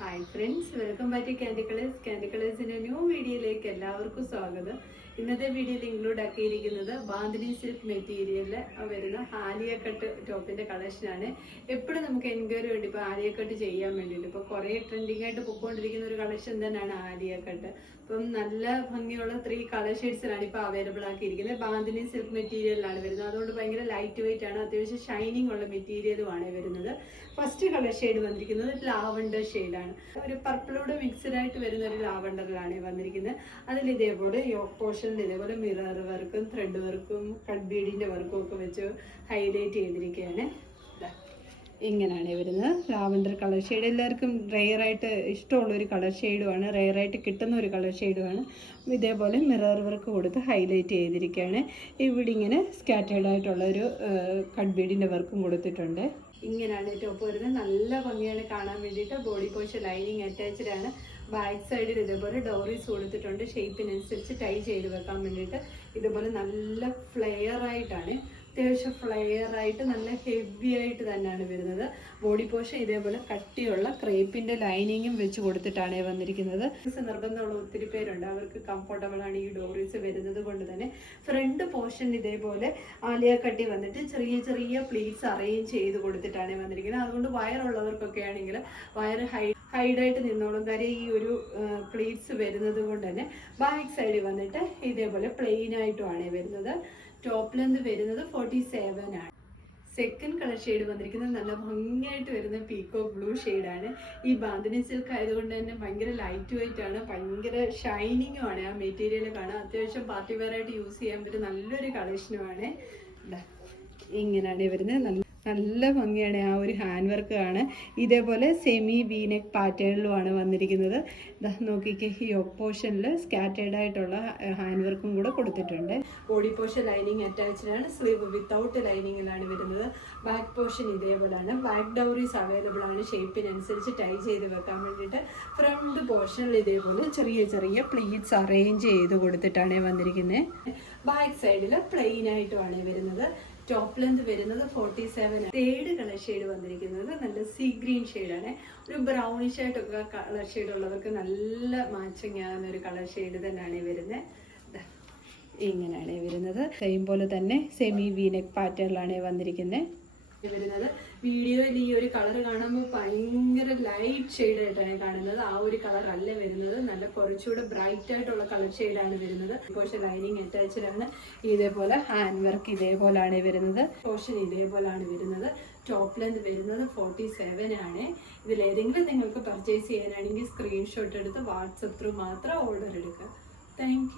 Hi friends, welcome back to candy colours. Candy കളേഴ്സിൻ്റെ new വീഡിയോയിലേക്ക് എല്ലാവർക്കും സ്വാഗതം. ഇന്നത്തെ വീഡിയോയിൽ ഇൻക്ലൂഡ് ആക്കിയിരിക്കുന്നത് ബാന്തിനി സിൽക്ക് മെറ്റീരിയലിൽ വരുന്ന ആലിയ കട്ട് ടോപ്പിൻ്റെ കളക്ഷനാണ്. എപ്പോഴും നമുക്ക് എൻക്വയറി വേണ്ടി ഇപ്പോൾ ആലിയ കട്ട് ചെയ്യാൻ വേണ്ടിയിട്ട് ഇപ്പോൾ കുറേ ട്രെൻഡിങ് ആയിട്ട് പൊയ്ക്കൊണ്ടിരിക്കുന്ന ഒരു കളക്ഷൻ തന്നെയാണ് ആലിയ കട്ട്. ഇപ്പം നല്ല ഭംഗിയുള്ള 3 കളർ ഷെയ്ഡ്സിലാണ് ഇപ്പോൾ അവൈലബിൾ ആക്കിയിരിക്കുന്നത്. ബാന്തിനി സിൽക്ക് മെറ്റീരിയലിലാണ് വരുന്നത്. അതുകൊണ്ട് ഭയങ്കര ലൈറ്റ് വെയിറ്റ് ആണ്, അത്യാവശ്യം ഷൈനിങ് ഉള്ള മെറ്റീരിയലുമാണ് വരുന്നത്. ഫസ്റ്റ് കളർ ഷെയ്ഡ് വന്നിരിക്കുന്നത് ലാവണ്ടർ ഷെയ്ഡാണ്. ഒരു പർപ്പിളോട് മിക്സഡ് ആയിട്ട് വരുന്ന ഒരു ലാവണ്ടറിലാണ് വന്നിരിക്കുന്നത്. അതിൽ ഇതേപോലെ യോക്ക് പോർഷനിൽ ഇതേപോലെ മിറർ വർക്കും ത്രെഡ് വർക്കും കട്ട് ബീഡിൻ്റെ വർക്കും ഒക്കെ വെച്ച് ഹൈലൈറ്റ് ചെയ്തിരിക്കുകയാണ്. ഇങ്ങനെയാണ് വരുന്നത്. ലാവണ്ടർ കളർ ഷെയ്ഡ് എല്ലാവർക്കും റെയറായിട്ട് ഇഷ്ടമുള്ളൊരു കളർ ഷെയ്ഡുമാണ്, റെയറായിട്ട് കിട്ടുന്ന ഒരു കളർ ഷെയ്ഡുമാണ്. ഇതേപോലെ മിറർ വർക്ക് കൊടുത്ത് ഹൈലൈറ്റ് ചെയ്തിരിക്കുകയാണ്. ഇവിടെ ഇങ്ങനെ സ്കാറ്റേർഡ് ആയിട്ടുള്ളൊരു കട്ട് ബീഡിൻ്റെ വർക്കും കൊടുത്തിട്ടുണ്ട്. ഇങ്ങനെയാണ് ടോപ്പ് വരുന്നത്. നല്ല ഭംഗിയാണ് കാണാൻ വേണ്ടിയിട്ട്. ബോഡി പോർഷൻ ലൈനിങ് അറ്റാച്ച്ഡ് ആണ്. ബാക്ക് സൈഡിൽ ഇതേപോലെ ഡോറീസ് കൊടുത്തിട്ടുണ്ട്, ഷേപ്പിനനുസരിച്ച് ടൈ ചെയ്ത് വെക്കാൻ വേണ്ടിയിട്ട്. ഇതുപോലെ നല്ല ഫ്ലെയർ ആയിട്ടാണ്, അത്യാവശ്യം ഫ്ലെയർ ആയിട്ട് നല്ല ഹെവി ആയിട്ട് തന്നെയാണ് വരുന്നത്. ബോഡി പോർഷൻ ഇതേപോലെ കട്ടിയുള്ള ക്രേപ്പിന്റെ ലൈനിങ്ങും വെച്ച് കൊടുത്തിട്ടാണ് വന്നിരിക്കുന്നത്. നിർബന്ധമുള്ള ഒത്തിരി പേരുണ്ട്, അവർക്ക് കംഫർട്ടബിൾ ആണ് ഈ ഡോറീസ് വരുന്നത് കൊണ്ട് തന്നെ. ഫ്രണ്ട് പോർഷൻ ഇതേപോലെ ആലിയ കട്ടി വന്നിട്ട് ചെറിയ ചെറിയ പ്ലീറ്റ്സ് അറേഞ്ച് ചെയ്ത് കൊടുത്തിട്ടാണ് വന്നിരിക്കുന്നത്. അതുകൊണ്ട് വയറുള്ളവർക്കൊക്കെ ആണെങ്കിൽ വയർ ഹൈഡായിട്ട് നിന്നോളും. കാര്യം ഈ ഒരു പ്ലീറ്റ്സ് വരുന്നത് കൊണ്ട് തന്നെ. ബാക്ക് സൈഡിൽ വന്നിട്ട് ഇതേപോലെ പ്ലെയിൻ ആയിട്ടുമാണ് വരുന്നത്. ടോപ്പ് ലെന്ത് വരുന്നത് 47 ആണ്. സെക്കൻഡ് കളർ ഷെയ്ഡ് വന്നിരിക്കുന്നത് നല്ല ഭംഗിയായിട്ട് വരുന്ന പീക്കോ ബ്ലൂ ഷെയ്ഡാണ്. ഈ ബാന്തിനി സിൽക്ക് ആയതുകൊണ്ട് തന്നെ ഭയങ്കര ലൈറ്റ് വെയിറ്റ് ആണ്, ഭയങ്കര ഷൈനിങ്ങും ആണ്. ആ മെറ്റീരിയൽ കാണാൻ അത്യാവശ്യം പാർട്ടി വെയർ ആയിട്ട് യൂസ് ചെയ്യാൻ പറ്റും നല്ലൊരു കളക്ഷനുമാണ്. ഇങ്ങനെയാണ് വരുന്നത്. നല്ല ഭംഗിയാണ്. ആ ഒരു ഹാൻഡ് വർക്ക് ആണ്. ഇതേപോലെ സെമി വീനെക്ക് പാറ്റേണിലുമാണ് വന്നിരിക്കുന്നത്. നോക്കിക്കേ, ഈ യോക്ക് പോർഷനിൽ സ്കാറ്റേർഡ് ആയിട്ടുള്ള ഹാൻഡ് വർക്കും കൂടെ കൊടുത്തിട്ടുണ്ട്. ബോഡി പോർഷൻ ലൈനിങ് അറ്റാച്ച്ഡ് ആണ്. സ്ലീവ് വിത്തൗട്ട് ലൈനിങ്ങിലാണ് വരുന്നത്. ബാക്ക് പോർഷൻ ഇതേപോലെയാണ്. ബാക്ക് ഡൗറീസ് അവൈലബിൾ ആണ്, ഷേപ്പിനനുസരിച്ച് ടൈ ചെയ്ത് വെക്കാൻ വേണ്ടിയിട്ട്. ഫ്രണ്ട് പോർഷനിൽ ഇതേപോലെ ചെറിയ ചെറിയ പ്ലീറ്റ്സ് അറേഞ്ച് ചെയ്ത് കൊടുത്തിട്ടാണ് വന്നിരിക്കുന്നത്. ബാക്ക് സൈഡിൽ പ്ലെയിൻ ആയിട്ടുമാണ് വരുന്നത്. ടോപ്പ് ലെന്ത് വരുന്നത് 47. തേർഡ് കളർ ഷെയ്ഡ് വന്നിരിക്കുന്നത് നല്ല സീ ഗ്രീൻ ഷെയ്ഡാണ്. ഒരു ബ്രൗണിഷ് ആയിട്ടൊക്കെ കളർ ഷെയ്ഡ് ഉള്ളവർക്ക് നല്ല മാച്ചിങ് ആകുന്ന ഒരു കളർ ഷെയ്ഡ് തന്നെയാണ് വരുന്നത്. ഇങ്ങനെയാണ് വരുന്നത്. സെയിം പോലെ തന്നെ സെമി വീനെക്ക് പാറ്റേണിലാണ് വന്നിരിക്കുന്നത്. വരുന്നത് വീഡിയോയിൽ ഈ ഒരു കളർ കാണുമ്പോൾ ഭയങ്കര ലൈറ്റ് ഷെയ്ഡ് ആയിട്ടാണ് കാണുന്നത്. ആ ഒരു കളർ അല്ല വരുന്നത്, നല്ല കുറച്ചുകൂടെ ബ്രൈറ്റ് ആയിട്ടുള്ള കളർ ഷെയ്ഡാണ് വരുന്നത്. പോർഷൻ ലൈനിങ് അറ്റാച്ച്ഡ് ആണ്. ഇതേപോലെ ഹാൻഡ് വർക്ക് ഇതേപോലാണ് വരുന്നത്. പോർഷൻ ഇതേപോലാണ് വരുന്നത്. ടോപ്പ് ലെന്ത് വരുന്നത് 47 ആണ്. ഇതിലേതെങ്കിലും നിങ്ങൾക്ക് പർച്ചേസ് ചെയ്യാനാണെങ്കിൽ സ്ക്രീൻഷോട്ട് എടുത്ത് വാട്സപ്പ് ത്രൂ മാത്രം ഓർഡർ എടുക്കുക. താങ്ക്